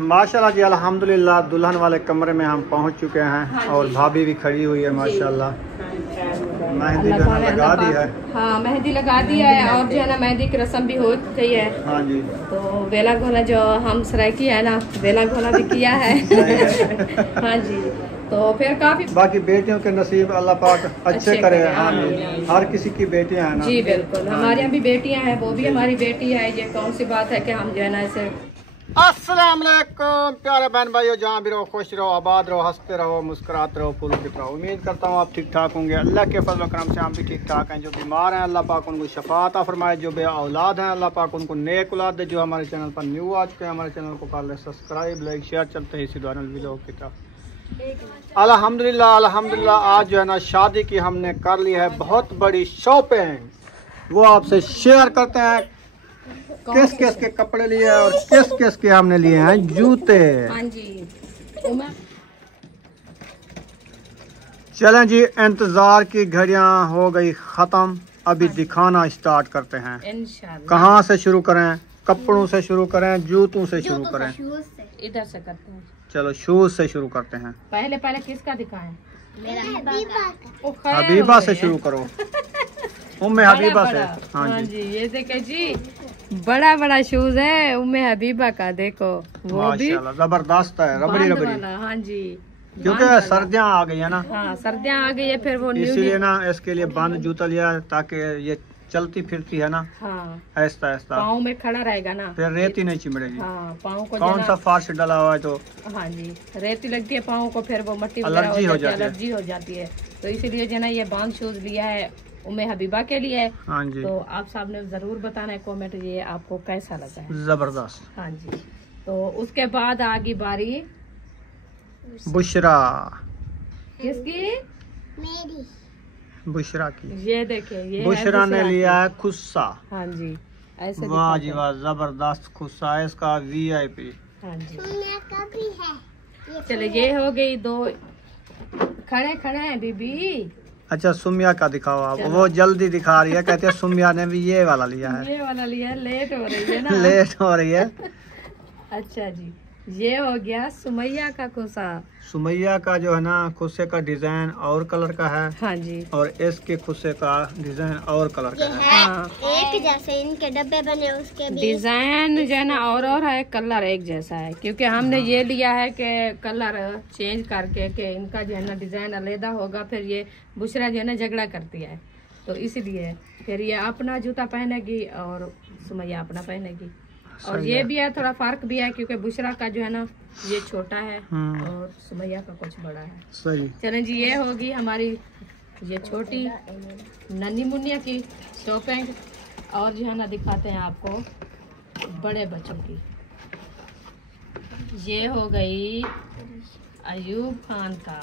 माशाल्लाह जी, अल्हम्दुलिल्लाह दुल्हन वाले कमरे में हम पहुंच चुके हैं। हाँ और भाभी भी खड़ी हुई है माशाल्लाह। मेहंदी जो है लगा दी है। हाँ, मेहंदी लगा दिया है और जो है ना मेहंदी की रस्म भी हो गई है। हाँ जी। तो वेला घोला जो हम सरायकी है ना, वेला घोला भी किया है। हाँ जी। तो फिर काफी बाकी बेटियों के नसीब अल्लाह पाक अच्छे करे। हाँ जी, हर किसी की बेटियां हैं ना। जी बिल्कुल, हमारे यहाँ भी बेटियां हैं, वो भी हमारी बेटी है। ये कौन सी बात है कि हम जो है ना इसे। अस्सलाम वालेकुम प्यारे बहन भाइयों, जहाँ भी रहो खुश रहो, आबाद रहो, हंसते रहो, मुस्कुराते रहो, फूलों की तरह। उम्मीद करता हूँ आप ठीक ठाक होंगे। अल्लाह के फजल करम से हम भी ठीक ठाक हैं। जो बीमार हैं अल्लाह पाक उनको शफा अता फरमाए, जो बे औलाद हैं अल्लाह पाक उनको नेक औलाद दे। जो हमारे चैनल पर न्यू आ चुके हैं, हमारे चैनल को कर ले सब्सक्राइब, लाइक शेयर, चलते हैं इसी दौरान वीडियो की तरफ। अल्हम्दुलिल्लाह अल्हम्दुलिल्लाह, आज जो है ना शादी की हमने कर ली है बहुत बड़ी शॉपिंग, वो आपसे शेयर करते हैं। किस किस के कपड़े लिए और किस किस के हमने लिए हैं जूते। हाँ जी। चलें जी, इंतजार की घड़ियां हो गई खत्म। अभी दिखाना स्टार्ट करते हैं। इंशाल्लाह। कहाँ से शुरू करें? कपड़ों से शुरू करें, जूतों से शुरू करें? इधर से करते हैं। चलो शूज से शुरू करते हैं। पहले किसका दिखाएं? हबीबा से शुरू करो। उम्मे हबीबा से। हाँ जी, ये देखे जी, बड़ा बड़ा शूज है उम्मे हबीबा का। देखो वो भी जबरदस्त है, रबड़ी रबड़ी। हाँ जी, क्योंकि सर्दियाँ आ गई है ना। हाँ, सर्दियाँ आ गई है, फिर वो इसीलिए ना इसके लिए बंद जूता लिया है, ताकि ये चलती फिरती है ना। हाँ, ऐसा ऐसा पाँव में खड़ा रहेगा ना, फिर रेती नहीं चिमड़ेगी। हाँ, पाँव को कौन सा फार्श डाला हुआ है तो। हाँ जी, रेती लगती है पाँव को, फिर वो मट्टी एलर्जी हो जाती है। एलर्जी हो जाती है। तो इसीलिए जो है ना ये बांध शूज लिया है उम्मे हबीबा के लिए। हाँ जी। तो आप साहब ने जरूर बताना है कमेंट, ये आपको कैसा लगा है। जबरदस्त। हाँ जी। तो उसके बाद आगे बारी बुशरा। किसकी? मेरी। बुशरा की। ये देखिए, ये बुशरा ने लिया है खुस्सा। हाँ जी, ऐसे वाह जी वाह, जबरदस्त खुस्सा है इसका, VIP। हाँ जी। का भी है। चलो ये हो गई दो। खड़े खड़े हैं बीबी। अच्छा, सुमिया का दिखाओ आप। वो जल्दी दिखा रही है, कहते हैं सुमिया ने भी ये वाला लिया है। ये वाला लिया है, लेट हो रही है ना। लेट हो रही है। अच्छा जी, ये हो गया सुमैया का खुस्सा। सुमैया का जो है ना खुस्से का डिजाइन और कलर का है। हाँ जी। और इसके खुस्से का डिजाइन और कलर का है। हाँ, एक जैसे इनके डब्बे बने, उसके भी डिजाइन जो है ना और है, कलर एक जैसा है। क्योंकि हमने ये लिया है कि कलर चेंज करके कि इनका जो है ना डिजाइन अलग होगा, फिर ये बुशरा जो है ना झगड़ा करती है, तो इसलिए फिर ये अपना जूता पहनेगी और सुमैया अपना पहनेगी। और ये भी है, थोड़ा फर्क भी है, क्योंकि बुशरा का जो है ना ये छोटा है और सुमैया का कुछ बड़ा है। सही। चलें जी, ये होगी हमारी ये छोटी नन्ही मुन्निया की शॉपिंग। और जो है ना दिखाते हैं आपको बड़े बच्चों की। ये हो गई अयूब खान का।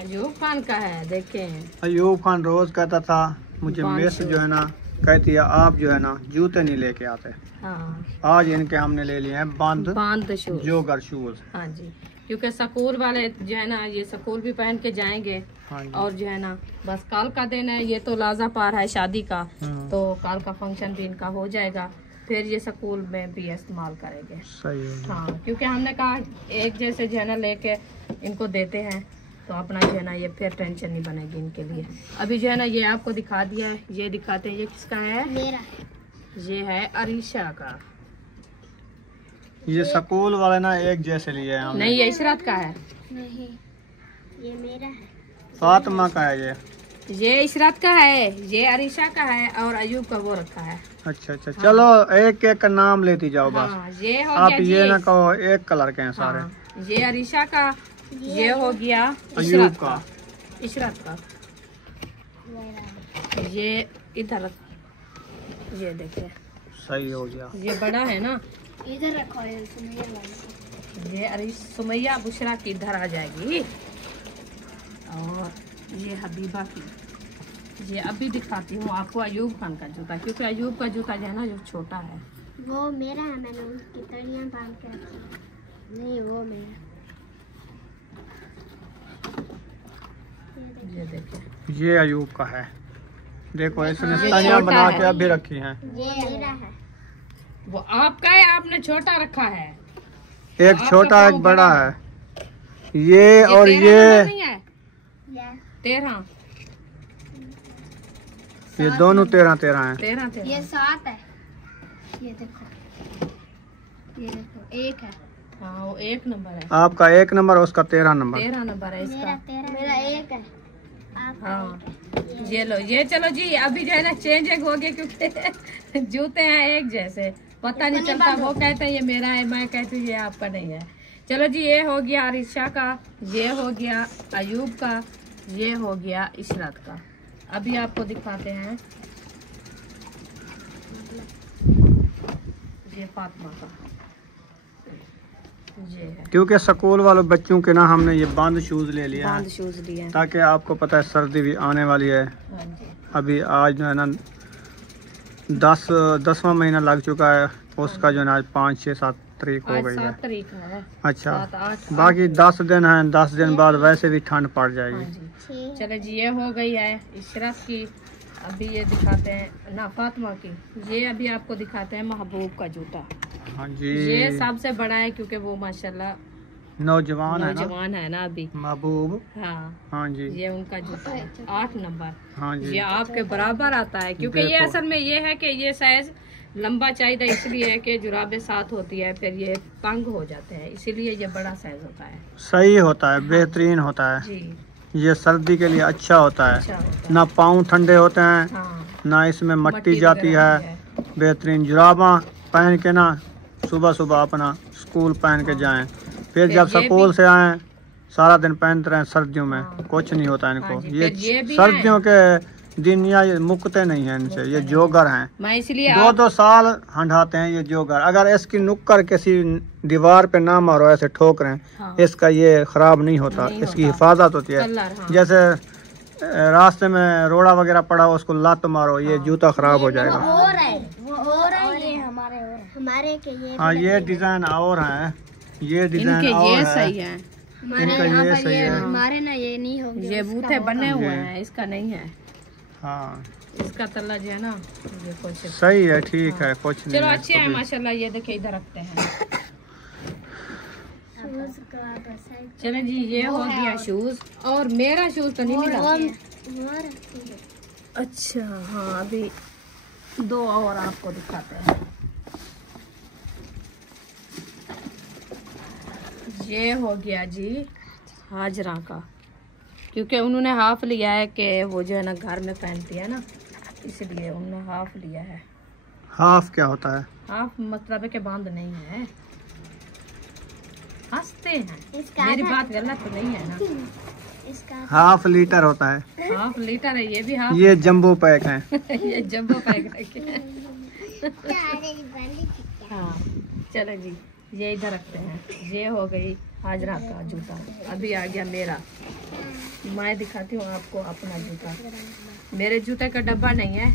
अयूब खान का है, देखें। अयूब खान रोज कहता था मुझे मिस जो है ना कहती है आप जो है ना जूते नहीं लेके आते। हाँ, आज इनके हमने ले लिए हैं बांध शूज, जोगर शूज। हाँ जी, क्योंकि स्कूल वाले जो है ना ये स्कूल भी पहन के जाएंगे। हाँ जी। और जो है ना बस कल का दिन है, ये तो लाजा पार है शादी का, तो कल का फंक्शन भी इनका हो जाएगा, फिर ये स्कूल में भी इस्तेमाल करेंगे। सही है। हाँ, क्योंकि हमने कहा एक जैसे जो है ना लेके इनको देते हैं, तो अपना जो है ना ये फिर टेंशन नहीं बनेगी इनके लिए। अभी जो है ना ये आपको दिखा दिया है, ये दिखाते हैं ये किसका है। मेरा। ये है अरीशा का। ये स्कूल वाले ना एक जैसे लिए हैं हमने। नहीं, ये इशरत का है। नहीं, ये मेरा है। फातिमा का है ये इशरत का है, ये अरीशा का है और अयूब का वो रखा है। अच्छा अच्छा, चलो एक एक का नाम लेती जाओ बस। हाँ, ये हो आप गया ये जी। ना कहो एक कलर के हैं सारे। हाँ, ये अरीशा का, ये हो गया अयूब का, इशरत का। ये इधर, ये देखिए सही हो गया। ये बड़ा है ना, इधर रखो, ये सुमैया वाला। ये सुमैया बुशरा की इधर आ जाएगी। और ये हबीबा की, ये अभी दिखाती हूँ आपको अयूब खान का जूता, क्योंकि अयूब का जूता जो है ना जो छोटा है। वो मेरा है, मैंने उसकी तड़ियाँ बांध के रखी। नहीं, वो मेरा। ये देखिए, ये अयूब का है। देखो इसने ये तलियां छोटा बना है। के अभी रखी हैं। ये मेरा है। वो आपका है, आपने छोटा रखा है। एक आपका छोटा पाँव एक बड़ा बड़ा है। ये और 13 ये नंबर नहीं है? या 13 ये दोनों 13 हैं। 13 ये 7 है। ये देखो, ये देखो 1 है। हाँ वो 1 नंबर है। आपका 1 नंबर, उसका 13 नंबर। 13 नंबर है इसका। मेरा 1 है। आपका हाँ ये लो, ये चलो जी अभी जो है ना चेंज हो गया, क्योंकि जूते हैं एक जैसे, पता नहीं चलता। वो कहते हैं ये मेरा है, मैं कहती हूँ ये आपका नहीं है। चलो जी, ये हो गया आरिशा का, ये हो गया अयूब का, ये हो गया इशरत का। अभी आपको दिखाते हैं ये फातिमा का, ये है क्योंकि स्कूल वालों बच्चों के ना हमने ये बंद शूज ले लिया बांध है, शूज लिए हैं। ताकि आपको पता है सर्दी भी आने वाली है। हाँ जी, अभी आज जो है ना 10वां महीना लग चुका है, उसका जो है ना आज 5, 6, 7 तारीख हो आज गई है। 7 तारीख है। अच्छा, 7, 8 बाकी 10 दिन हैं, 10 दिन बाद वैसे भी ठंड पड़ हाँ जाएगी। जी। चलो जी, ये हो गई है इशरत की। अभी ये दिखाते हैं ना फातिमा की। ये अभी आपको दिखाते हैं महबूब का जूता। हाँ जी, ये सबसे बड़ा है क्योंकि वो माशाल्लाह नौजवान है ना, नौजवान है ना अभी। महबूब। हाँ हाँ जी, ये उनका जूता है 8 नंबर। हाँ जी, ये आपके बराबर आता है, क्योंकि ये देखो। असल में ये है कि ये साइज लंबा चाहिए, इसलिए है कि जुराबें साथ होती है, फिर ये तंग हो जाते हैं, इसीलिए ये बड़ा साइज होता है। सही होता है, बेहतरीन होता है। जी, ये सर्दी के लिए अच्छा होता है। अच्छा होता है। ना पाँव ठंडे होते हैं, हाँ, ना इसमें मट्टी जाती वगैरह है। भी बेहतरीन जुराबा पहन के ना सुबह सुबह अपना स्कूल पहन के जाएं, फिर जब ये स्कूल भी- से आएं सारा दिन पहनते रहें सर्दियों में, हाँ। कुछ नहीं होता हाँ इनको। जी, ये फिर ये भी सर्दियों के दिन या ये मुकते नहीं हैं इनसे, ये जोगर हैं। मैं इसलिए 2-2 साल हंडाते हैं ये जोगर। अगर इसकी नुक्कर किसी दीवार पे ना मारो ऐसे ठोक रहे, हाँ, इसका ये खराब नहीं होता, नहीं इसकी होता। हिफाजत होती है। कलर, हाँ। जैसे रास्ते में रोड़ा वगैरह पड़ा हो, उसको लात मारो, ये हाँ। जूता खराब हो जाएगा। और है, वो और है, ये हमारे के ये हाँ, ये डिजाइन और है, ये डिजाइन इनके और ये है। सही है। इनका ये सही है। हमारे ना ये नहीं होंगे। ये बूथे बने हुए ये। हैं, इसका नहीं है। हाँ, इसका तल्ला जो है ना ये कुछ सही है, ठीक है, कुछ नहीं चलो है अच्छे हैं इसको भी। माशाल्लाह। ये देखिए इधर रखते हैं। चलो जी, ये हो गया शूज, और मेरा शूज तो नहीं मिला। अच्छा हाँ, अभी 2 और आपको दिखाते हैं। ये हो गया जी हाजरा का, क्योंकि उन्होंने हाफ लिया है कि वो जो है ना घर में पहनती है ना, इसलिए उन्होंने हाफ लिया है। हाफ क्या होता है? हाफ मतलब है कि बांध नहीं है। हंसते हैं, इसका मेरी बात गलत तो नहीं है ना? इसका हाफ लीटर होता है, हाफ लीटर है, ये भी हाफ। ये जंबो पैक है। ये जम्बो पैक है। हाँ चलो जी, ये इधर रखते हैं। ये हो गई हाजरा का जूता। अभी आ गया मेरा। मैं दिखाती हूँ आपको अपना जूता। मेरे जूते का डब्बा नहीं है,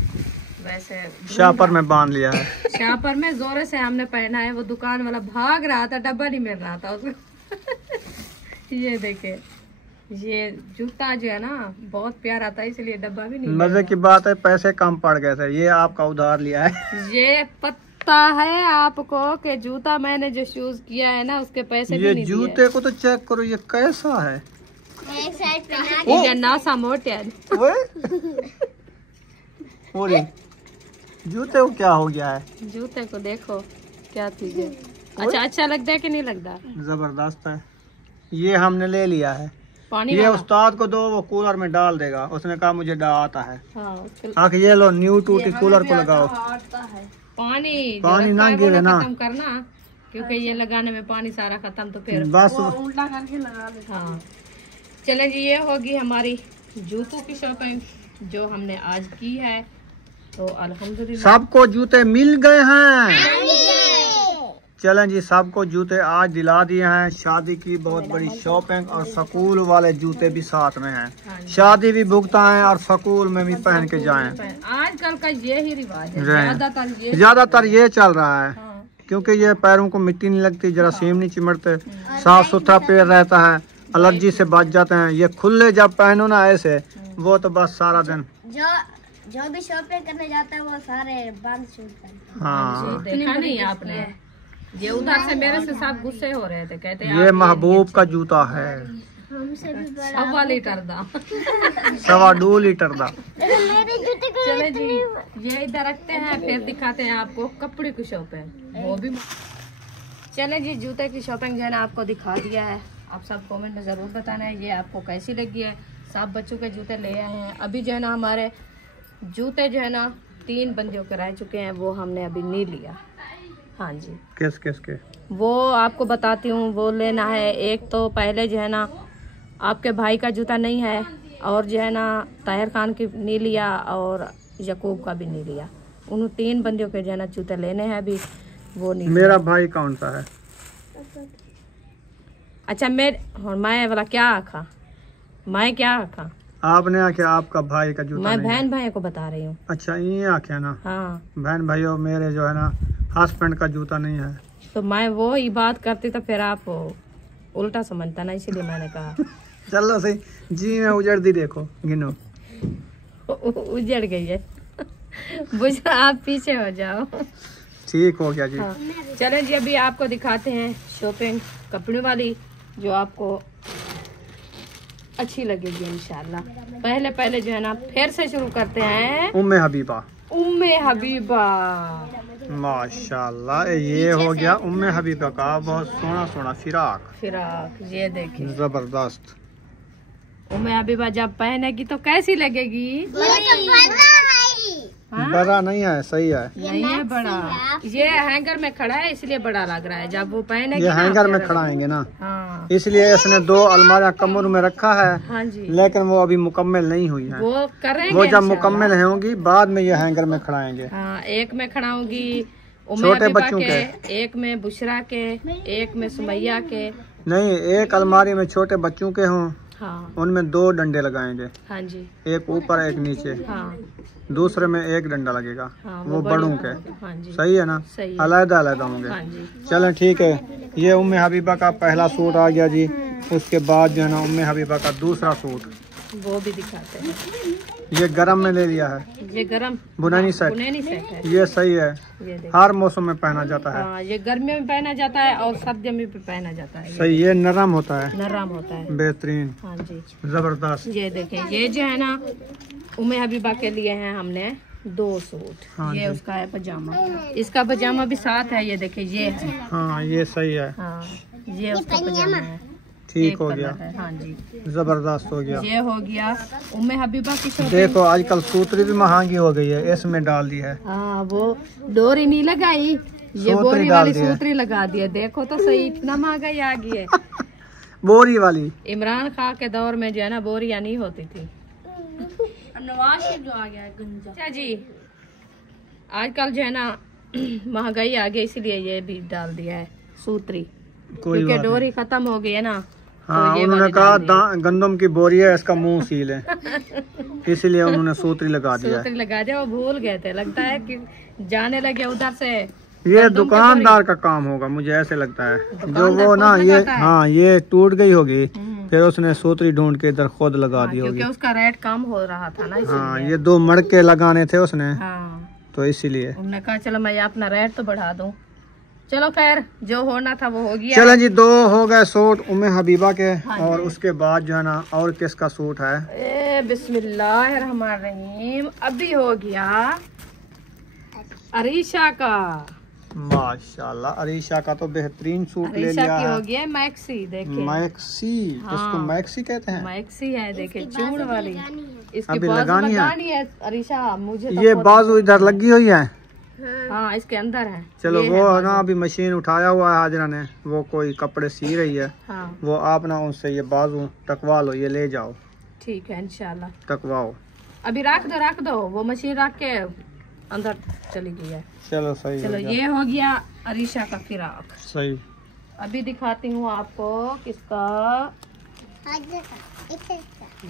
वैसे शापर में बांध लिया है। शापर में जोर से हमने पहना है। वो दुकान वाला भाग रहा था, डब्बा नहीं मिल रहा था उसको। ये देखे, ये जूता जो है ना बहुत प्यारा था, इसलिए डब्बा भी नहीं मजे की बात है, पैसे कम पड़ गए थे, ये आपका उधार लिया है। ये पता है आपको कि जूता मैंने जो शूज किया है ना उसके पैसे भी ये नहीं जूते को तो चेक करो, ये कैसा है। एक साइड पहना दिए। ये नासा मोटे है। ओए, जूते को क्या हो गया है? जूते को देखो क्या चीज है। अच्छा, अच्छा लगता है कि नहीं लगता? जबरदस्त है। ये हमने ले लिया है। पानी ये वाला? उस्ताद को दो, वो कूलर में डाल देगा। उसने कहा मुझे आता है। हाँ, उसके आख ये लो, न्यू टूटी कूलर को लगाओ। पानी पानी जो ना रखा है वो गिरे ना। खत्म करना, क्योंकि ये लगाने में पानी सारा खत्म, तो फिर बस हाँ। चले जी, ये होगी हमारी जूतों की शॉपिंग जो हमने आज की है। तो अल्हम्दुलिल्लाह सबको जूते मिल गए हैं। चलें जी, सबको जूते आज दिला दिए हैं। शादी की बहुत बड़ी शॉपिंग और स्कूल वाले जूते भी साथ में हैं। हाँ जी। शादी भी भुगताएं और स्कूल में भी पहन के जाएं। आजकल का ये ही रिवाज है, रहें। ज्यादातर ये चल रहा है, हाँ। क्योंकि ये पैरों को मिट्टी नहीं लगती, जरासीम नहीं चिमटते, साफ सुथरा पैर रहता है, एलर्जी से बच जाते हैं। ये खुले जब पहनो ना ऐसे, वो तो बस सारा दिन जो भी शॉपिंग करने जाता है वो सारे बंद शूट करते हाँ देखा नहीं आपने, ये उधर से मेरे से सब गुस्से हो रहे थे, कहते ये महबूब का जूता है, हैं। हमसे भी बड़ा 1.5 लीटर दा। 2.25 लीटर दा। मेरे जूते को चले जी, ये इधर रखते हैं, फिर दिखाते हैं आपको कपड़े की शॉपिंग, वो भी। चले जी, जूते की शॉपिंग जो है ना आपको दिखा दिया है। आप सब कमेंट में ज़रूर बताना है ये आपको कैसी लगी है। सब बच्चों के जूते ले आए हैं। अभी जो है ना हमारे जूते जो है ना 3 बंदियों के रह चुके हैं, वो हमने अभी नहीं लिया। हाँ जी, किस किस के? वो आपको बताती हूँ। वो लेना है, एक तो पहले जो है ना आपके भाई का जूता नहीं है, और जो है ना ताहिर खान की नहीं लिया, और यकूब का भी नहीं लिया। उन 3 बंदियों के जो है ना जूते लेने हैं अभी, वो नहीं। मेरा भाई कौन सा है? अच्छा, मैं वाला क्या आखा, मैं क्या आखा, आपने आके आपका भाई का जूता मैं नहीं है। बहन भाई को बता रही हूँ। अच्छा ये आखे ना, हाँ, बहन भाइयों मेरे जो है ना हस्बैंड का जूता नहीं है। तो मैं वो ही बात करती तो फिर आप उल्टा समझता ना, इसीलिए मैंने कहा। चलो सही जी, मैं उजड़ दी, देखो गिनो। उजड़ गई है। बुझा, आप पीछे हो जाओ। ठीक हो गया जी। हाँ, चलें जी, अभी आपको दिखाते हैं शॉपिंग कपड़े वाली, जो आपको अच्छी लगेगी इंशाल्लाह। पहले जो है ना फिर से शुरू करते हैं उम्मे हबीबा। उम्मे हबीबा। माशाल्लाह, ये हो गया उम्मे हबीबा का बहुत सोना सोना फिराक। ये देखिए, जबरदस्त। उम्मे हबीबा जब पहनेगी तो कैसी लगेगी? हाँ? बड़ा नहीं है, सही है। नहीं है बड़ा, ये हैंगर में खड़ा है इसलिए बड़ा लग रहा है। जब वो पहनेगी ये ना, हैंगर में फिर- खड़ाएंगे ना, हाँ इसलिए इसने 2 अलमारियां कमर में रखा है, हाँ जी, लेकिन वो अभी मुकम्मल नहीं हुई है। वो करेंगे वो जब इंशाल्लाह। मुकम्मल होंगी बाद में ये हैंगर में खड़ाएंगे। हाँ, एक में खड़ाऊंगी छोटे हबीबा बच्चों एक में बुशरा के, एक में सुमैया के। नहीं, एक अलमारी में छोटे बच्चों के हों, हाँ उनमें 2 डंडे लगाएंगे, हाँ जी, एक ऊपर एक नीचे, हाँ दूसरे में 1 डंडा लगेगा, हाँ, वो बड़ी बड़ों बात के। है। हाँ जी, सही है ना, सही है। अलग अलग होंगे। हाँ जी, चलें ठीक है, ये उम्मे हबीबा का पहला सूट आ गया जी। उसके बाद जो है ना उम्मे हबीबा का दूसरा सूट, वो भी दिखाते हैं। ये गरम में ले लिया है, ये गरम बुनैनी सेट। बुनैनी सेट है। ये सही है, ये देखिए, हर मौसम में पहना जाता है। हाँ, ये गर्मियों में पहना जाता है और सर्दियों में भी पहना जाता है। सही, ये नरम होता है, नरम होता है। बेहतरीन, हाँ जी, जबरदस्त। ये देखें, ये जो है ना उम्मे हबीबा के लिए हैं हमने 2 सूट। हाँ ये जी। उसका है पजामा, इसका पजामा भी साथ है। ये देखिए, ये है। हाँ ये सही है, हाँ, ये उसका पजामा है। ठीक एक हो कलर गया, है। हाँ जी, जबरदस्त हो गया। ये हो गया उम्मे हबीबा की शॉपिंग। देखो आजकल सूतरी भी महंगी हो गई है, इसमें डाल दी है। हाँ, वो डोरी नहीं लगाई, ये सूतरी बोरी डाल वाली दी है। सूतरी लगा दी है। देखो तो सही, इतना महंगाई आ गई है। बोरी वाली। इमरान खान के दौर में जो है ना बोरियां नहीं होती थी। नवाज शरीफ जो आ गया है गंजा। अच्छा जी, आजकल जो है ना महंगाई आ गई, इसलिए ये भी डाल दिया है सूतरी, कोई क्योंकि बात डोरी खत्म हो गई है ना। हाँ, तो ये उन्होंने वाली कहा डाल दी। गंदम की बोरी है, इसका मुंह सील है, इसलिए उन्होंने सूतरी लगा दिया है। सूतरी लगा दिया, वो भूल गए थे। लगता है कि जाने लगे उधर से। ये दुकानदार का काम होगा, मुझे ऐसे लगता है। जो दुकानदार वो ना खुद ये, लगाता है। हाँ ये टूट गई होगी, हम्म। फिर उसने सूतरी ढूंढ के इधर खुद लगा दी क्योंकि होगी। उसका रेट कम हो रहा था ना, हाँ, इसलिए। ये 2 मड़के लगाने थे उसने, हाँ, तो इसीलिए। उन्होंने कहा चलो मैं अपना रेट तो बढ़ा दूं। चलो खैर, जो होना था वो हो गया। चलो जी, 2 हो गए सूट उम्मे हबीबा के। हाँ और जी। उसके बाद जो है ना और किसका सूट है? ए बिस्मिल्लाहिर्रहमानिर्रहीम, अभी हो गया अरीशा का। माशाल्लाह, अरीशा का तो बेहतरीन सूट ले अरीशा लिया की हो है। गया मैक्सी। देखिए, मैक्सी, जिसको हाँ। मैक्सी कहते हैं। मैक्सी है, देखिए चूड़ वाली। इसकी अभी बाजू लगानी है। लगानी है अरीशा, मुझे तो ये खुद- बाजू इधर लगी हुई है। हाँ, इसके अंदर है। चलो ये वो है है बाजू। ना, अभी मशीन उठाया हुआ है हाजरा ने, वो कोई कपड़े सी रही है। हाँ, वो आप ना उनसे ये बाजू टकवा लो, ये ले जाओ, ठीक है इंशाल्लाह। टकवाओ। अभी रख दो, वो मशीन रख के अंदर चली गई है। चलो सही चलो, हो गया। ये हो गया अरीशा का फिराक। सही। अभी दिखाती हूँ आपको किसका।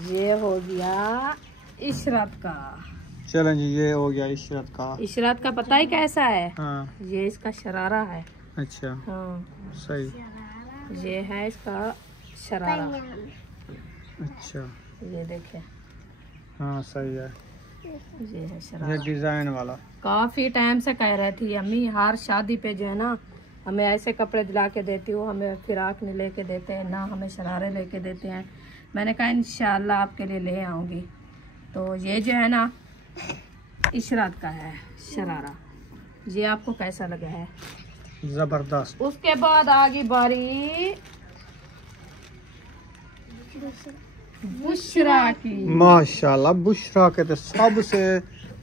ये हो गया इशरत का। चलो जी, ये हो गया इशरत का। इशरत का पता ही कैसा है? हाँ, ये इसका शरारा है। अच्छा, हाँ, सही, ये है इसका शरारा। अच्छा, ये देखे, हाँ सही है। ये है ये शरारा। डिजाइन वाला। काफी टाइम से कह रही थी अम्मी, हर शादी पे जो है ना हमें ऐसे कपड़े दिला के देती हो, हमें फिराक नहीं लेके देते हैं ना, हमें शरारे लेके देते हैं। मैंने कहा इंशाल्लाह आपके लिए ले आऊंगी। तो ये जो है ना इशरात का है शरारा, ये आपको कैसा लगा है? जबरदस्त। उसके बाद आ गई बारी बुशरा की। माशाल्लाह बुशरा के तो सबसे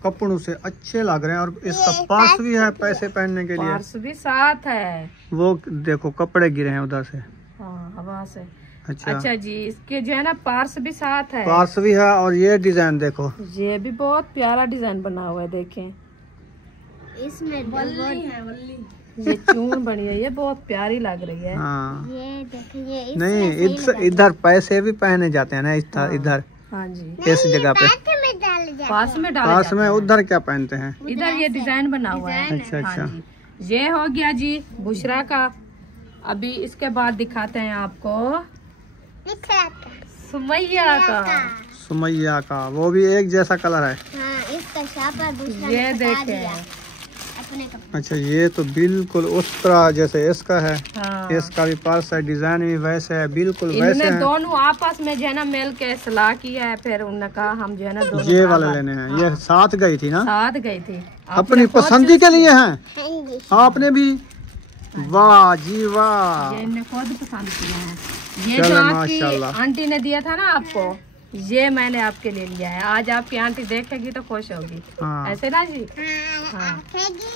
कपड़ों से अच्छे लग रहे हैं, और इसका पर्स भी है पैसे पहनने के लिए। पर्स भी साथ है। वो देखो कपड़े गिरे हैं उधर से। हाँ हवा से। अच्छा, अच्छा जी, इसके जो है ना पर्स भी साथ है। पर्स भी है, और ये डिजाइन देखो, ये भी बहुत प्यारा डिजाइन बना हुआ है, देखें। इसमें वल्ली है, वल्ली। ये चून बनी है, ये बहुत प्यारी लग रही है। हाँ। ये देखिए, नहीं इधर पैसे भी पहने जाते हैं ना इधर हाँ जी, इस जगह पे। में डाल जाते पास में डाल पास में उधर क्या पहनते हैं? इधर ये डिजाइन बना हुआ है। अच्छा हाँ अच्छा। जी, ये हो गया जी बुशरा का। अभी इसके बाद दिखाते हैं आपको सुमैया का। सुमैया का वो भी एक जैसा कलर है। हाँ, इसका शापर दूसरा ये ने बता देखें। दिया अपने कपड़े। अच्छा, ये तो बिल्कुल उस तरह जैसे इसका है। हाँ, इसका भी पर्स है, डिजाइन भी वैसे है, बिल्कुल वैसे इन्होंने है। दोनों आपस में जो है ना मिल के सलाह की है, फिर उन्होंने कहा हम जो है ना दोनों ये वाले बराबर लेने हैं। ये साथ गई थी ना, साथ गई थी। अपनी पसंदी के लिए हैं। हाँ जी। आपने भी, वाह जी वाह। ये इन्हें खुद पसंद किया है। ये चलो, जो आपकी माशाल्लाह। आंटी ने दिया था ना आपको, ये मैंने आपके लिए लिया है। आज आपकी आंटी देखेगी तो खुश होगी। हाँ। ऐसे ना जी? हाँ, हाँ। आखेगी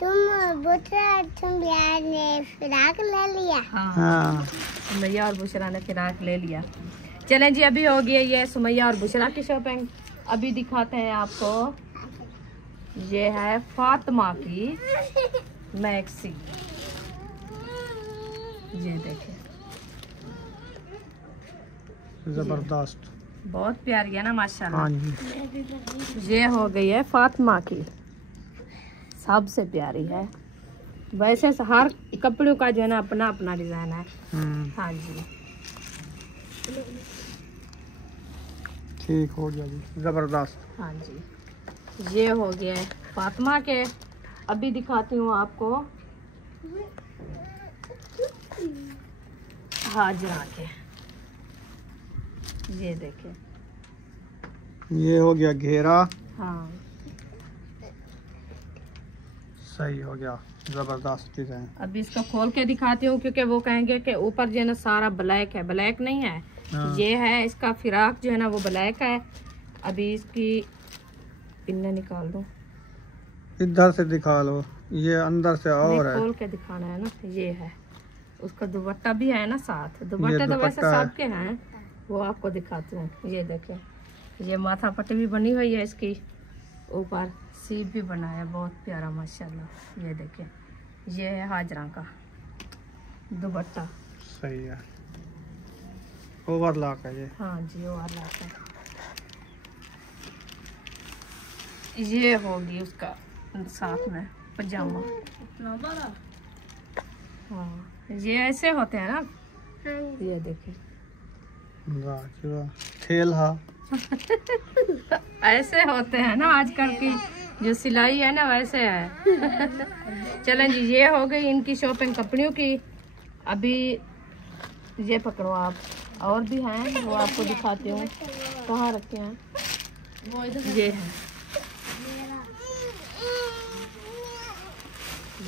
तुम बुटरा, तुम बिहार ने फिराक ले लिया। हाँ, हाँ। सुमैया और बुशरा ने फिराक ले लिया। चलें जी, अभी हो गया ये सुमैया और बुशरा की शॉपिंग। अभी दिखाते हैं आपको, ये है फातिमा की मैक्सी। ये देखें, जबरदस्त। बहुत प्यारी है ना माशाल्लाह। हाँ जी। ये हो गई है फातिमा की, सबसे प्यारी है। वैसे हर कपड़ों का जो है ना अपना अपना डिजाइन है। हाँ जी, ठीक हो गया जी, जबरदस्त। हाँ जी, ये हो गया है फातिमा के। अभी दिखाती हूँ आपको हाजरा के। ये देखें, ये हो गया घेरा, हाँ सही हो गया, जबरदस्त डिजाइन। अभी इसको खोल के दिखाती हूँ, क्योंकि वो कहेंगे कि ऊपर जो है ना सारा ब्लैक है। ब्लैक नहीं है, हाँ। ये है इसका फिराक जो है ना वो ब्लैक है। अभी इसकी पिन्ने निकाल दो, इधर से दिखा लो, ये अंदर से और है। खोल के दिखाना है ना। ये है, उसका दुपट्टा भी है ना साथ। दुपट्टे तो वैसे दुपट्टा है। सबके हैं, वो आपको दिखाती हूँ। ये देखें, ये माथा पट्टी भी बनी हुई है इसकी, ऊपर सीप भी बना है, बहुत प्यारा माशाल्लाह। ये देखें, ये है हाजरा का दुपट्टा। सही है, ओवरलॉक है ये। हाँ जी, वो वाला है। ये होगी उसका साथ में पजामा। हाँ, ये ऐसे होते हैं ना। ये देखिए, वाह जी वाह, थेल हा। ऐसे होते हैं ना आजकल की जो सिलाई है ना, वैसे है। चलें जी, ये हो गई इनकी शॉपिंग कपड़ों की। अभी ये पकड़ो आप, और भी हैं वो आपको दिखाती हूँ। कहाँ रखे हैं? ये है,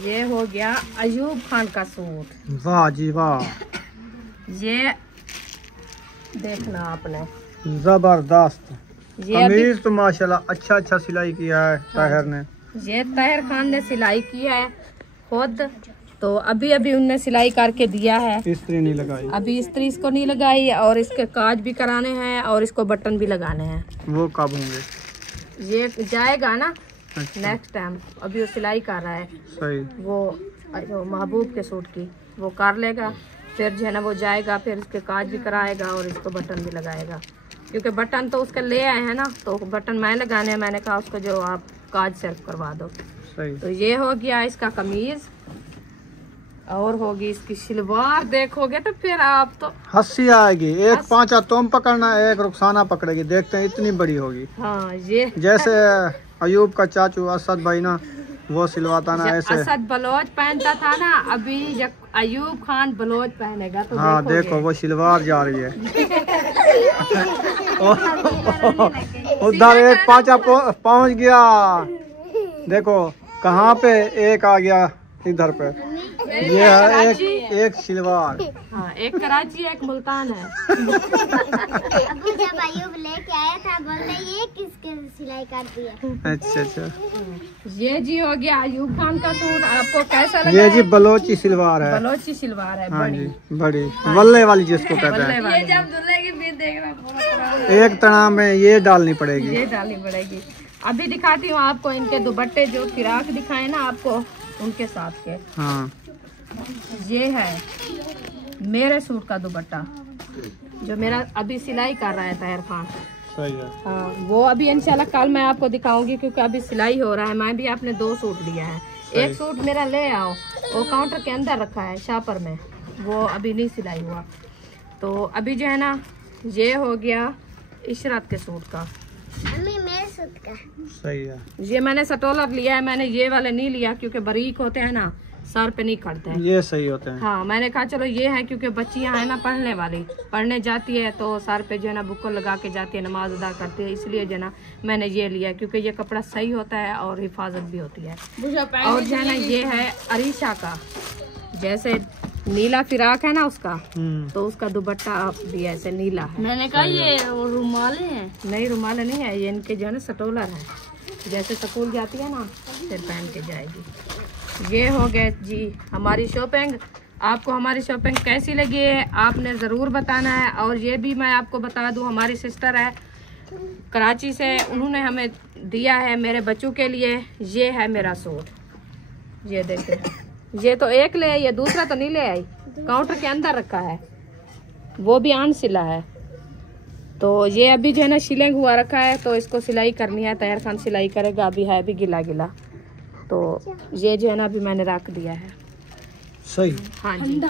ये हो गया अयूब खान का सूट। वाह जी वाह, ये देखना आपने, जबरदस्त। ये अभी कमीज तो माशाल्लाह अच्छा सिलाई किया है ताहिर ने। ये ताहिर खान ने सिलाई की है खुद। तो अभी अभी उनने सिलाई करके दिया है। इस्त्री नहीं लगाई, अभी इस्त्री इसको नहीं लगाई, और इसके काज भी कराने हैं, और इसको बटन भी लगाने हैं। वो कब होंगे? ये जाएगा ना अच्छा, नेक्स्ट टाइम। अभी वो सिलाई कर रहा है, सही। वो महबूब के सूट की वो कर लेगा, फिर जो है ना वो जाएगा, फिर इसके काज भी कराएगा और इसको बटन भी लगाएगा। क्योंकि बटन तो उसके ले आए हैं ना, तो बटन मैं लगाने हैं। मैंने कहा उसको जो आप काज सिर्फ करवा दो। सही। तो ये हो गया इसका कमीज। और होगी इसकी सलवार, देखोगे तो फिर आप तो हंसी आएगी। एक पांचा तुम पकड़ना, एक रुखसाना पकड़ेगी, देखते हैं इतनी बड़ी होगी। हाँ, ये जैसे अयूब का चाचू असद भाई ना, वो सिलवाता ना ऐसे। असद बलोच पहनता था ना, अभी जब अयूब खान बलोच पहनेगा तो हाँ देखो वो सिलवार जा रही है। उधर एक पांचा पहुंच गया, देखो कहाँ पे एक आ गया इधर पे। ये है एक सिलवार। हाँ, एक कराची एक मुल्तान है। अबू जब अयूब लेके आया था बोलते ये किसके सिलाई कर दिया। अच्छा अच्छा, ये जी हो गया अयूब खान का सूट। आपको कैसा लगा? ये जी बलोची सिलवार है। बलोची सिलवार है, हाँ बड़ी जी, बड़ी वल्ले वाली जिसको कहते हैं। ये जब दुल्हे की देख एक तना में ये डालनी पड़ेगी। ये डालनी पड़ेगी। अभी दिखाती हूँ आपको इनके दुपट्टे, जो फिराक दिखाए ना आपको, उनके साथ के। हाँ, ये है मेरे सूट का दुपट्टा, जो मेरा अभी सिलाई कर रहा है ताहिर खान। सही है। हाँ, वो अभी इंशाल्लाह कल मैं आपको दिखाऊंगी, क्योंकि अभी सिलाई हो रहा है। मैं भी आपने 2 सूट लिया है। एक सूट मेरा ले आओ, वो काउंटर के अंदर रखा है शापर में, वो अभी नहीं सिलाई हुआ। तो अभी जो है ना, ये हो गया इशरत के सूट का। मम्मी मेरे सूट का। सही है। ये मैंने सटोलर लिया है, मैंने ये वाले नहीं लिया क्योंकि बारीक होते हैं ना, सर पे नहीं खड़ते हैं। ये सही होते हैं। हाँ, मैंने कहा चलो ये है, क्योंकि बच्चियां है ना पढ़ने वाली, पढ़ने जाती है तो सर पे जो है ना बुक्को लगा के जाती है, नमाज अदा करती है, इसलिए जो है ना मैंने ये लिया, क्योंकि ये कपड़ा सही होता है और हिफाजत भी होती है। और जो है ना ये है अरीशा का, जैसे नीला फिराक है ना उसका, तो उसका दुपट्टा भी ऐसे नीला है। मैंने कहा ये रुमाले हैं। नहीं, रुमाल नहीं है, ये इनके जो है ना सटोलर है, जैसे स्कूल जाती है ना फिर पहन के जाएगी। ये हो गए जी हमारी शॉपिंग। आपको हमारी शॉपिंग कैसी लगी है आपने ज़रूर बताना है। और ये भी मैं आपको बता दूं, हमारी सिस्टर है कराची से, उन्होंने हमें दिया है मेरे बच्चों के लिए। ये है मेरा सूट, ये देखिए, ये तो एक ले आई, ये दूसरा तो नहीं ले आई, काउंटर के अंदर रखा है, वो भी आन सिला है। तो ये अभी जो है ना शिलिंग हुआ रखा है, तो इसको सिलाई करनी है, ताहिर खान सिलाई करेगा। अभी है भी गिला गिला, तो ये जो है ना अभी मैंने रख दिया है। सही। हाँ जी,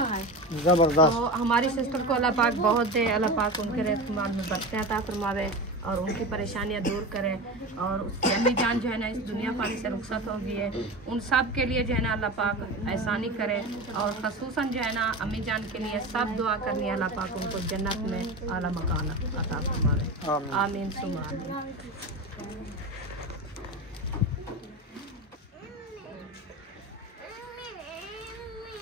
जबरदस्त। तो हमारी सिस्टर को अल्लाह पाक बहुत दे, अल्लाह पाक उनके रहमत में बरकतें अता फरमावे और उनकी परेशानियां दूर करे। और उसकी अम्मी जान जो है ना इस दुनिया पानी से रुखसत हो गई है, उन सब के लिए जो है ना अल्लाह पाक एहसानी करे। और खसूसन जो है ना अम्मी जान के लिए सब दुआ करनी है, अल्लाह पाक उनको जन्नत में आला मकान अता फरमावे। आमीन सुमा आमीन।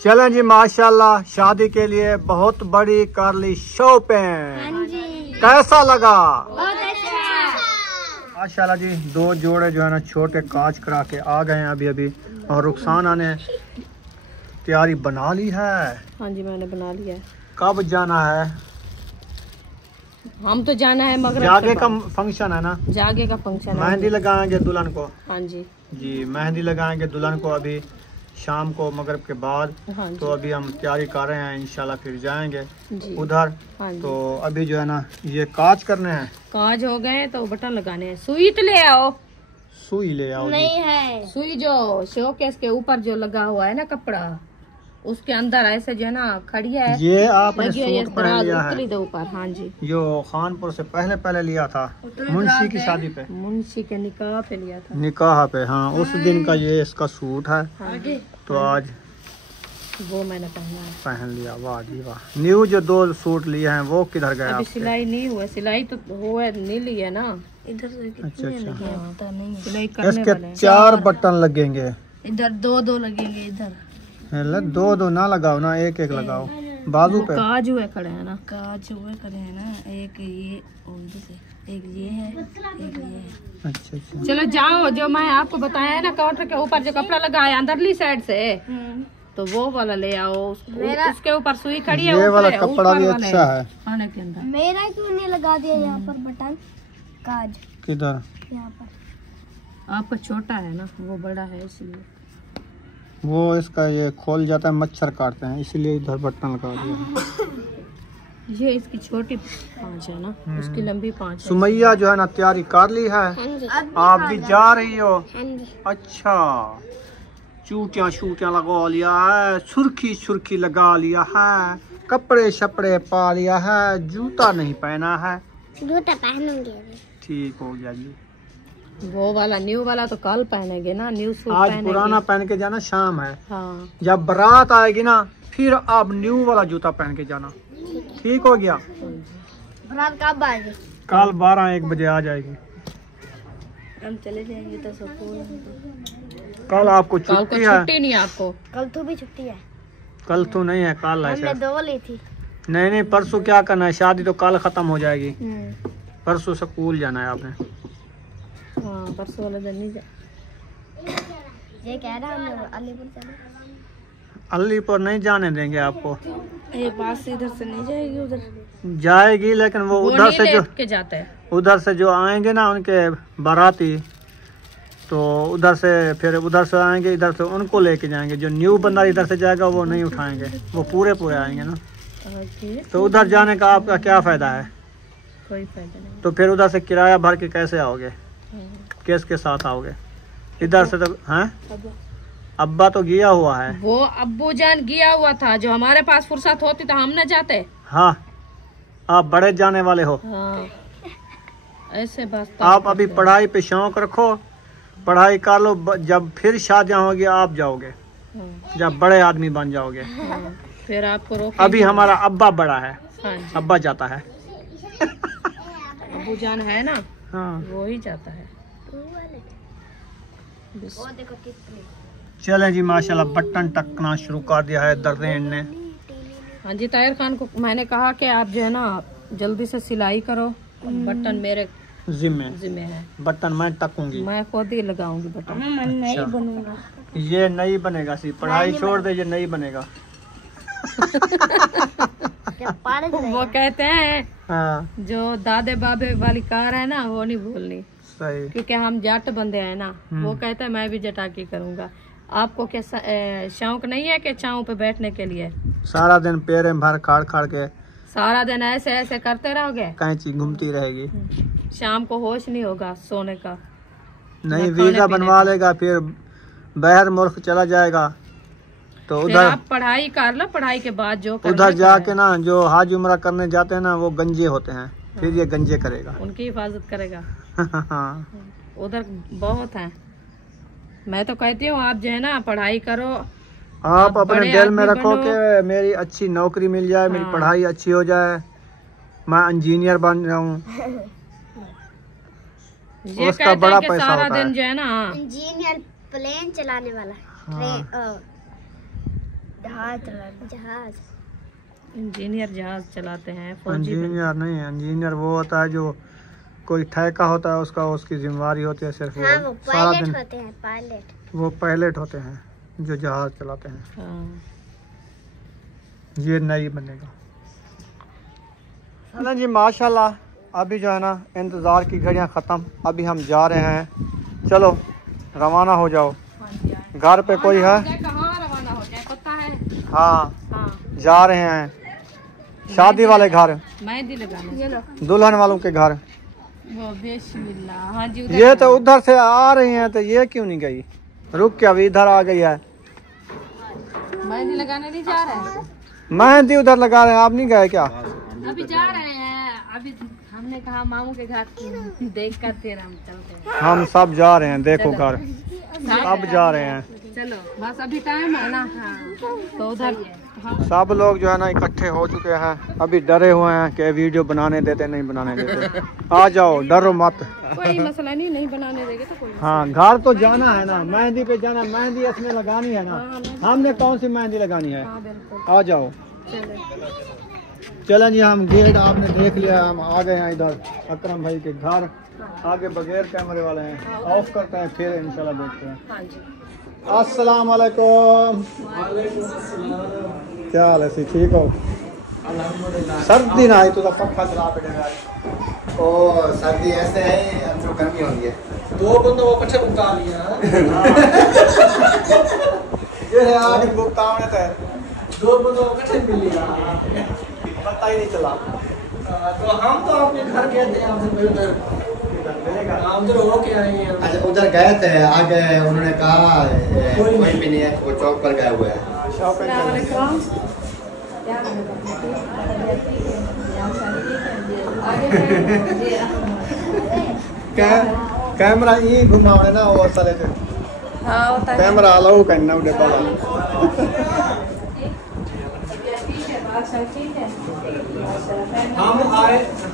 चलें जी, माशाल्लाह शादी के लिए बहुत बड़ी कर ली शॉपिंग। हाँ जी, कैसा लगा? बहुत अच्छा। माशाल्लाह जी, 2 जोड़े जो है ना छोटे कांच करा के आ गए हैं अभी अभी। और रुखसाना ने तैयारी बना ली है। हाँ जी, मैंने बना लिया है। कब जाना है? हम तो जाना है मगरिब जागे के का बाद। फंक्शन है ना, जागे का फंक्शन है। मेहंदी लगाएंगे दुल्हन को। हाँ जी, जी, मेहंदी लगाएंगे दुल्हन को अभी शाम को मगरिब के बाद। हाँ तो जी, अभी हम तैयारी कर रहे हैं, इंशाल्लाह फिर जाएंगे जी। उधर। हाँ जी, तो अभी जो है ना ये काज करने हैं। काज हो गए तो बटन लगाने हैं। सुई तो ले आओ, सुई ले आओ जी। नहीं है। सुई जो शोकेस के ऊपर जो लगा हुआ है ना कपड़ा, उसके अंदर ऐसे जो है ना खड़िया है, ये आपने लगी है, ये सूट पहन लिया है उतरी दो ऊपर। हाँ जी, जो खानपुर से पहले लिया था मुंशी की शादी पे, मुंशी के निकाह पे लिया था। निकाह पे। हाँ, उस दिन का ये इसका सूट है। हाँ जी, तो आज वो मैंने पहना है। पहन लिया। वाह जी वाह। न्यू जो 2 सूट लिए हैं वो किधर गए अभी आपके? सिलाई नहीं हुआ, सिलाई तो हुआ नहीं ली है ना, इधर से अच्छा अच्छा। पता नहीं। सिलाई करने इसके वाले हैं। 4 बटन लगेंगे। इधर 2 लगेंगे। इधर 2 ना लगाओ ना, एक लगाओ बाजू पे। काज हुए खड़े हैं ना, काज हुए करे हैं ना, एक ये और इधर से, एक ये है, एक ये है। अच्छा अच्छा। चलो जाओ, जो मैं आपको बताया है ना काउंटर के ऊपर जो कपड़ा लगा है अंदरली साइड से, तो वो वाला ले आओ। उसके ऊपर सुई खड़ी है, ये वाला ऊपर है, कपड़ा ऊपर भी वाले अच्छा है। खाने के अंदर। मेरा क्यों नहीं लगा दिया यहाँ पर बटन? काज किधर? यहाँ पर। आपका छोटा है ना, वो बड़ा है इसलिए। वो इसका ये खोल जाता है, मच्छर काटते हैं, इसलिए इधर बटन लगा दिया। ये इसकी छोटी 5 है ना, उसकी लंबी 5 है। सुमैया जो है ना तैयारी कर ली है। आप भी जा रही हो? अच्छा, चूटियाँ शूटियाँ लगा लिया है, सुर्खी सुर्खी लगा लिया है, कपड़े शपड़े पा लिया है, जूता नहीं पहना है। जूता पहनूंगी अभी। ठीक हो गया जी। वो वाला न्यू वाला तो कल पहनेंगे ना, न्यू सूट आज पहनेंगे। पुराना पहन के जाना, शाम है। हाँ। जब बारात आएगी ना फिर आप न्यू वाला जूता पहन के जाना। ठीक हो गया। बारात कब आएगी? कल 12-1 बजे आ जाएगी। हम चले जाएंगे तो कल आपको कल को छुट्टी है? छुट्टी नहीं आपको? कल तो भी छुट्टी है। कल तो नहीं है, कल है हमने शायद। 2 ली थी। नहीं परसों क्या करना है, शादी तो कल खत्म हो जाएगी। परसों स्कूल जाना है आपने। हाँ परसों वाले दिन नहीं जा। ये कह रहा हम अलीपुर चले। अलीपुर नहीं जाने देंगे आपको। ये बात से इधर से नहीं जाएगी, उधर जाएगी लेकिन वो उधर से जो के जाते हैं। उधर से जो आएंगे ना उनके बाराती, तो उधर से फिर उधर से आएंगे, इधर से उनको लेके जाएंगे। जो न्यू बंदा इधर से जाएगा वो नहीं उठाएंगे, वो पूरे आएंगे ना। तो उधर जाने का आपका क्या फायदा है? कोई फायदा नहीं। तो फिर उधर से किराया भर के कैसे आओगे? किसके साथ आओगे? इधर से तो हैं, अब्बा तो गया हुआ है। वो अब्बू जान गया हुआ था, जो हमारे पास फुर्सत होती तो हम न जाते। हाँ आप बड़े जाने वाले हो। हाँ ऐसे बस। आप अभी पढ़ाई पे शौक रखो, पढ़ाई कर लो, जब फिर शादियाँ होगी आप जाओगे, जब बड़े आदमी बन जाओगे। फिर आपको रोक। अभी हमारा अब्बा बड़ा है। हाँ जी। अब्बा जाता है। अब्बू जान है ना, हाँ वो ही जाता है। वो देखो कितने। चलें जी, माशाल्लाह बटन टकना शुरू कर दिया है दर्देन ने। हाँ जी, ताहिर खान को मैंने कहा कि आप जो है ना जल्दी से सिलाई करो, बटन मेरे जिम्मे है। बटन मैं टकूंगी, मैं खुद ही लगाऊंगी बटन। मैं नहीं बनूंगा। ये नहीं बनेगा, सी पढ़ाई छोड़ दे, ये नहीं बनेगा। वो कहते हैं हाँ जो दादे बाबे वाली कार है ना वो नहीं भूलनी, सही। क्योंकि हम जाट बंदे हैं ना। वो कहता है मैं भी जटाकी करूंगा। आपको क्या शौक नहीं है कि छाँव पे बैठने के लिए? सारा दिन पैर में भर खाड़ खाड़ के सारा दिन ऐसे ऐसे करते रहोगे, कैंची घूमती रहेगी। शाम को होश नहीं होगा सोने का। नहीं वीजा बनवा लेगा, फिर बाहर मुल्क चला जाएगा। तो फिर उधर आप पढ़ाई कर लो, पढ़ाई के बाद जो करना उधर है जाके ना जो हाज उम्रा करने जाते हैं ना वो गंजे होते हैं, फिर ये गंजे करेगा। उनकी हिफाजत करेगा। हाँ उधर बहुत हैं। मैं तो कहती हूँ आप जो है ना पढ़ाई करो। आप अपने बड़े दिल में आदमी रखो बनो। कि मेरी अच्छी नौकरी मिल जाए, मेरी हाँ। पढ़ाई अच्छी हो जाए, मैं इंजीनियर बन जाऊं। ये उसका कहते बड़ा हैं कि पैसा सारा होता दिन है। जो है ना इंजीनियर प्लेन चलाने वाला। हाँ। जहाज इंजीनियर जहाज चलाते हैं, फौजी बन- इंजीनियर नहीं, इंजीनियर वो होता है जो कोई ठेका होता है उसका, उसकी जिम्मेवारी होती है सिर्फ हाँ, वो वो सारा पायलट दिन। होते हैं, पायलट। वो पायलट होते हैं जो जहाज चलाते हैं। हाँ। ये नहीं बनेगा। चलें जी, माशाल्लाह अभी जो है ना इंतज़ार की घड़ियां ख़त्म, अभी हम जा रहे हैं। चलो रवाना हो जाओ। घर पे कोई है? कहाँ रवाना हो जाए पता है? हाँ हाँ जा रहे हैं शादी वाले घर, मेहंदी लगाने। दुल्हन वालों के घर। वो बिस्मिल्लाह। हाँ जी ये तो उधर से आ रही हैं, तो ये क्यों नहीं गई? रुक के अभी इधर आ गई है। मेहंदी लगाने नहीं जा रहे हैं? मेहंदी उधर लगा रहे हैं, आप नहीं गए क्या? अभी जा रहे हैं। अभी हमने कहा मामू के घर देख कर फिर हम चलते हैं। हम सब जा रहे हैं, देखो घर सब जा रहे हैं। चलो बस अभी टाइम है ना। तो उधर सब लोग जो है ना इकट्ठे हो चुके हैं, अभी डरे हुए हैं कि वीडियो बनाने देते नहीं बनाने देते। आ जाओ, डरो मत। कोई मसला नहीं, नहीं बनाने देंगे तो कोई। हाँ घर तो जाना है ना, मेहंदी पे जाना, मेहंदी इसमें लगानी है ना। हमने कौन सी मेहंदी लगानी है? हाँ बिल्कुल। आ जाओ। चलें जी, हम गेट आपने देख लिया, हम आ गए हैं इधर अकरम भाई के घर। आगे बगैर कैमरे वाले हैं, ऑफ करते हैं फिर इंशाल्लाह देखते हैं। हाँ जी। अस्सलाम वालेकुम। क्या हाल है सी, ठीक हो? सर्दी ना आई तो पक्का चला पे डेरा। ओ सर्दी ऐसे है, अंदर गर्मी होती है। दो बंदों को कच्चे बुका लिया ये आज बुका में थे, दो बंदों को कच्चे मिल लिया, पता ही नहीं चला। तो हम तो अपने घर गए थे, हमसे हम तो हो के आए हैं। अच्छा उधर गए थे, आगे उन्होंने कहा कोई भी नहीं है, वो चौक पर गए हुए हैं। कैमरा ये घुमावे ना वो साले जो कैमरा अलाउ करना उधर बाला।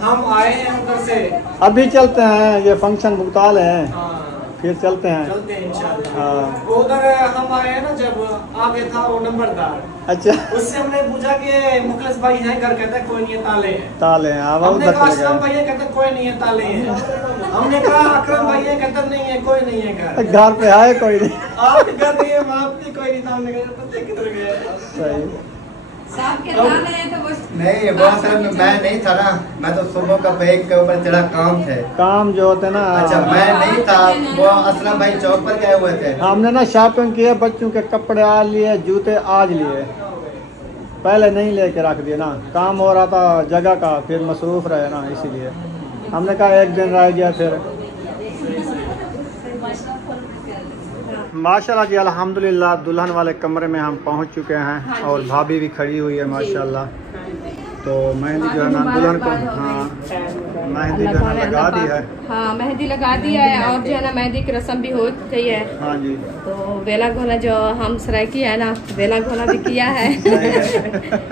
हम आए हैं उधर से। अभी चलते हैं, ये फंक्शन भुगताल है, फिर चलते हैं। चलते हैं इंशाल्लाह। हाँ वो उधर हम आए हैं ना, जब आगे था वो नंबरदार, अच्छा उससे हमने पूछा कि मुखलिस भाई है घर, कहता है कोई नहीं है, ताले हैं। ताले हैं, अब हमने उधर कहा चले असलम गए। भाई है, कहता कोई नहीं है, ताले हैं। हमने कहा अकरम भाई है, कहता नहीं है, कोई नहीं है घर। घर पे आए कोई नहीं। आप घर नहीं है, वहाँ पे कोई नहीं था। हमने कहा पता किधर गए। सही। नहीं वो असल में मैं नहीं था ना, मैं तो सुबह का बैग के ऊपर चढ़ा, काम थे। काम जो होते ना, अच्छा मैं नहीं था, वो असलम भाई चौक पर गए हुए थे। हमने ना शॉपिंग किए, बच्चों के कपड़े आज लिए, जूते आज लिए, पहले नहीं लेके रख दिए ना, काम हो रहा था जगह का, फिर मसरूफ रहे ना, इसीलिए हमने कहा एक दिन रह गया। फिर माशाल्लाह जी अल्हम्दुलिल्लाह दुल्हन वाले कमरे में हम पहुंच चुके हैं और भाभी भी खड़ी हुई है माशाल्लाह। तो मेहंदी जो है ना दुल्हन को, हाँ मेहंदी जो है लगा दी है। हाँ मेहंदी लगा दी है, और जो है ना मेहंदी की रस्म भी हो गई है। हाँ जी। तो वेला घोला जो हम सराइकी है ना, वेला घोला भी किया है।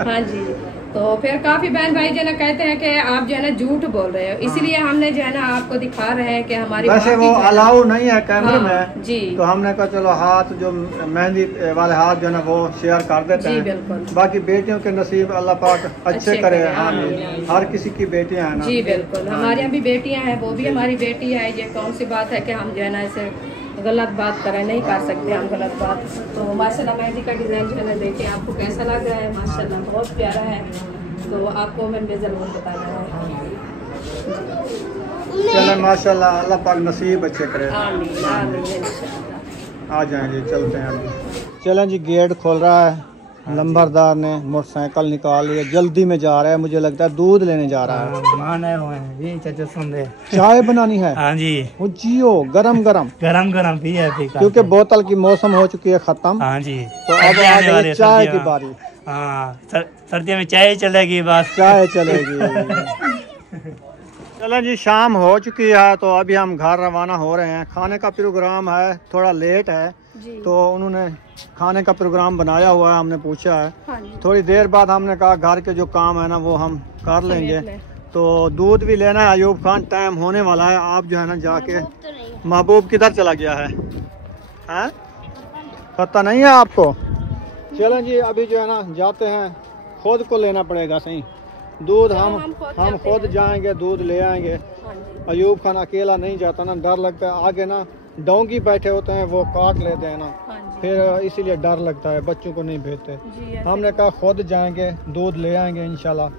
हाँ जी। तो फिर काफी बहन भाई जो है ना कहते हैं कि आप जो है ना झूठ बोल रहे हो, इसलिए हमने जो है ना आपको दिखा रहे हैं कि हमारी वैसे वो अलाउ नहीं है कैमरे में जी। तो हमने कहा चलो हाथ जो मेहंदी वाले हाथ जो है ना वो शेयर कर देते जी हैं। बिल्कुल। बाकी बेटियों के नसीब अल्लाह पाक अच्छे करे। हाँ हर किसी की बेटियां हैं ना। जी बिल्कुल, हमारे यहाँ भी बेटियां हैं, वो भी हमारी बेटी है। ये कौन सी बात है कि हम जो है ना ऐसे गलत बात करें, नहीं कर सकते हम गलत बात। तो माशाल्लाह मेहंदी का डिज़ाइन जो है ना देखिए आपको कैसा लग रहा है, माशाल्लाह बहुत प्यारा है। तो आपको मैंने ज़रूर बताना है। चले माशाल्लाह अल्लाह पाक नसीब अच्छे करे। आमीन आमीन इंशाअल्लाह। आ जाएंगे, चलते हैं अभी। चलें जी, गेट खोल रहा है नंबरदार ने, मोटरसाइकिल निकाल लिया, जल्दी में जा रहा है, मुझे लगता है दूध लेने जा रहा है। माने हुए हैं जी चाचा, सुन रहे। चाय बनानी है। हाँ जी, वो जियो गरम गरम गरम गरम भी है, क्योंकि बोतल की मौसम हो चुकी है खत्म। हाँ जी, तो अब आ गई चाय की बारी। हाँ सर्दियों में चाय चलेगी, बस चाय चलेगी। चलें जी, शाम हो चुकी है तो अभी हम घर रवाना हो रहे हैं। खाने का प्रोग्राम है, थोड़ा लेट है तो उन्होंने खाने का प्रोग्राम बनाया हुआ है, हमने पूछा है। हाँ जी। थोड़ी देर बाद हमने कहा घर के जो काम है ना वो हम कर लेंगे। तो दूध भी लेना है, अयूब खान टाइम होने वाला है। आप जो है ना जाके, महबूब किधर चला गया है, हैं? पता नहीं है आपको? चलें जी, अभी जो है ना जाते हैं, खुद को लेना पड़ेगा सही दूध। हम खुद जाएंगे, दूध ले आएंगे। अयूब खान अकेला नहीं जाता ना, डर लगता है। आगे ना डोंगी बैठे होते हैं, वो काट लेते हैं ना, फिर इसीलिए डर लगता है, बच्चों को नहीं भेजते। हमने कहा खुद जाएंगे, दूध ले आएंगे इंशाल्लाह।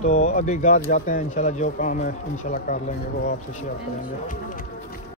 तो अभी घर जाते हैं, इंशाल्लाह जो काम है इंशाल्लाह कर लेंगे, वो आपसे शेयर करेंगे।